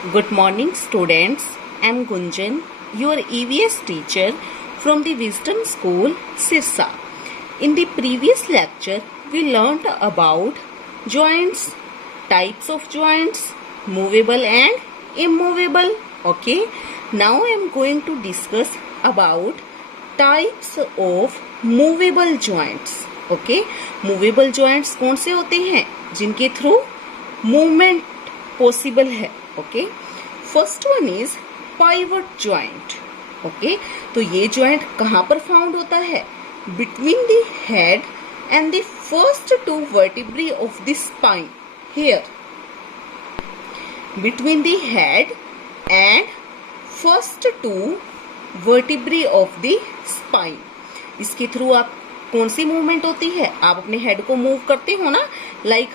Good morning, students. I am Gunjan, your EVS teacher from the Wisdom School, Sirsa. In the previous lecture, we learnt about joints, types of joints, movable and immovable. Okay. Now I am going to discuss about types of movable joints. Okay. Movable joints कौन से होते हैं जिनके through movement possible है. Okay. First one is pivot joint. Okay. तो ये joint कहाँ पर फाउंड होता है? Between the head and the first two vertebrae of the spine. Here between the head and first two vertebrae of the spine. इसके through आप कौन सी movement होती है? आप अपने हेड को मूव करते हो ना, लाइक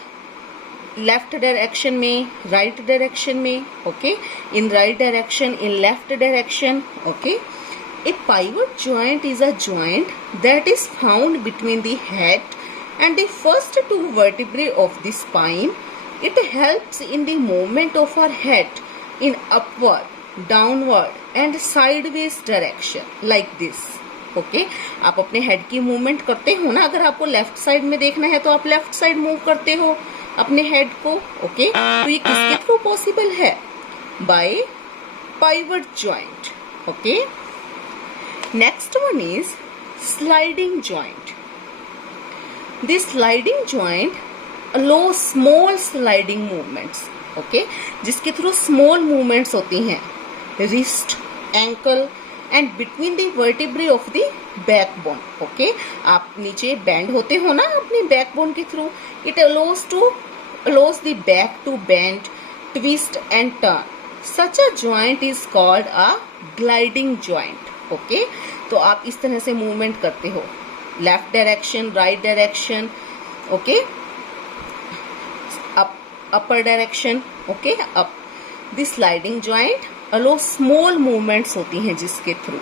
लेफ्ट डायरेक्शन में, राइट डायरेक्शन में. Okay. In right direction, in left direction. Okay. A pivot joint is a joint that is found between the head and the first two vertebrae of the spine. It helps in the movement of our head in upward, downward and sideways direction like this. Okay. आप अपने head की movement करते हो ना. अगर आपको left side में देखना है तो आप लेफ्ट साइड मूव करते हो अपने हेड को. ओके. तो ये किसके थ्रू पॉसिबल है? By pivot joint. Okay. Next one is sliding joint. This sliding joint allows small sliding movements. Okay, जिसके थ्रू small movements होती हैं. Wrist, ankle and between the vertebrae of the backbone. Okay, आप नीचे bend होते हो ना अपनी backbone के through. It allows the back to bend, twist and turn. Such a joint is called a gliding joint. Okay, तो आप इस तरह से movement करते हो. Left direction, right direction, okay, upper direction, okay, up. This sliding joint allow small movements होती हैं जिसके थ्रू.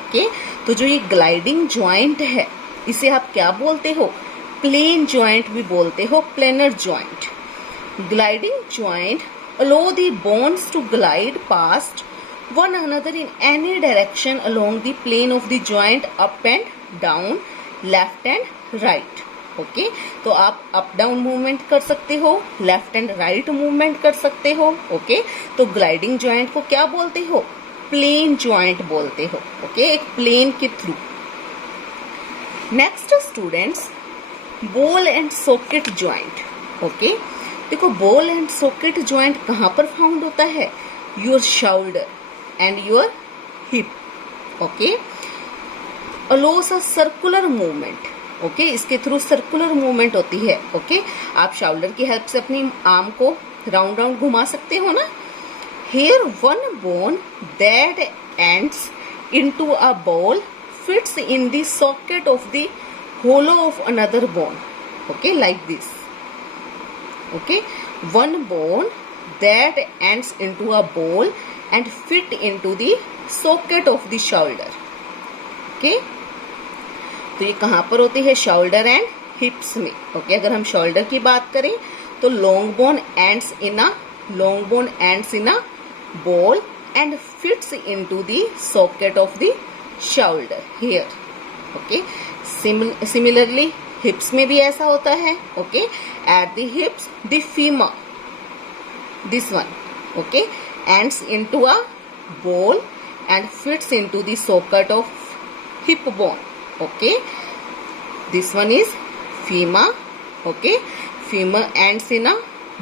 okay. तो जो ये gliding joint है इसे आप क्या बोलते हो? प्लेन joint भी बोलते हो, planar joint. Gliding joint allow the bones to glide past one another in any direction along the plane of the joint, up and down, left and right. Okay. तो आप अप डाउन मूवमेंट कर सकते हो, left and right movement कर सकते हो. Okay. तो gliding joint को क्या बोलते हो? प्लेन ज्वाइंट बोलते हो. ओके. एक प्लेन के through. Next students, ball and socket joint. Okay. देखो बॉल एंड सॉकेट ज्वाइंट कहाँ पर फाउंड होता है? Your shoulder and your hip. Okay. Allows a circular movement. Okay. इसके थ्रू सर्कुलर मूवमेंट होती है. ओके. आप शोल्डर की हेल्प से अपनी आर्म को राउंड राउंड घुमा सकते हो ना. Here one bone that ends into a ball fits in the socket of the hollow of another bone. Okay. Like this. Okay. One bone that ends into a ball and fit into the socket of the shoulder. Okay. तो ये कहाँ पर होती है? Shoulder and हिप्स में. Okay. अगर हम shoulder की बात करें तो long bone ends in a ball and fits into the socket of the shoulder here. Okay. Similarly हिप्स में भी ऐसा होता है. Okay. At the हिप्स the femur, this one, okay, ends into a ball and fits into the socket of hip bone. Okay. This one is femur. Okay. Femur ends in a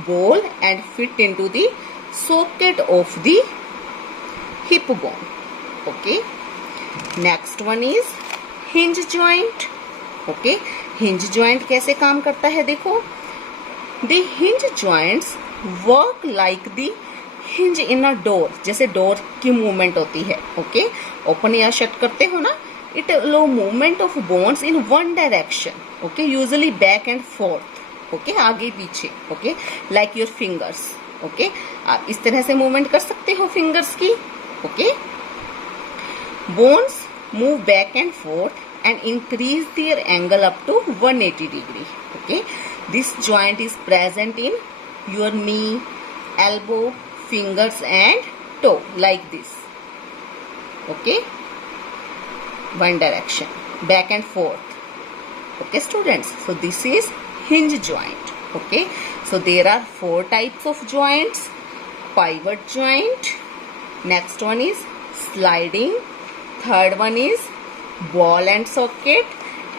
ball and fit into the socket of the hip bone. Okay. Next one is hinge joint. Okay. Hinge joint कैसे काम करता है? देखो, the hinge joints work like the hinge in a door. जैसे door की movement होती है. Okay. Open या शट करते हो ना. It allow movement of bones in one direction. Okay. Usually back and forth. Okay. आगे पीछे. Okay. Like your fingers. Okay. आप इस तरह से मूवमेंट कर सकते हो फिंगर्स की. Okay. Bones move back and forth and increase their angle up to 180 degree. Okay. This joint is present in your knee, elbow, fingers and toe like this. Okay, one direction, back and forth. Okay students, so this is hinge joint. Okay, so there are 4 types of joints. Pivot joint, next one is sliding, third one is ball and socket,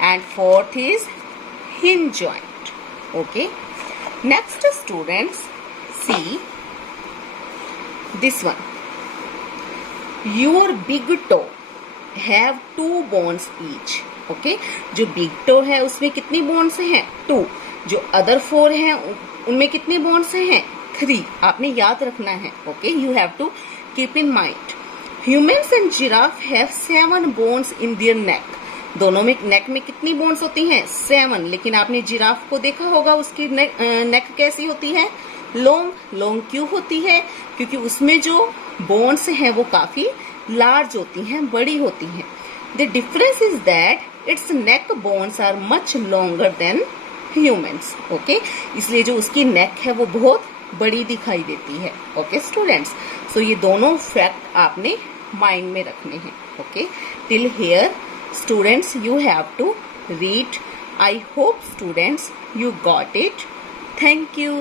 and fourth is hinge joint. Okay, next students, see this one. Your big toe have 2 bones each. Okay, जो big toe है उसमें कितनी bones हैं? 2. जो other 4 हैं उनमें कितने bones हैं? 3. आपने याद रखना है. Okay, you have to keep in mind. Humans and giraffe have 7 bones in their neck. दोनों में नेक में कितनी बोन्स होती हैं? 7. लेकिन आपने जिराफ को देखा होगा, उसकी नेक कैसी होती है? लॉन्ग. लॉन्ग क्यों होती है? क्योंकि उसमें जो बोन्स हैं वो काफी लार्ज होती हैं, बड़ी होती हैं. The difference is that its neck bones are much longer than humans. Okay, इसलिए जो उसकी नेक है वो बहुत बड़ी दिखाई देती है. ओके स्टूडेंट्स, सो ये दोनों फैक्ट आपने माइंड में रखने हैं. Okay, till here students you have to read. I hope students you got it. Thank you.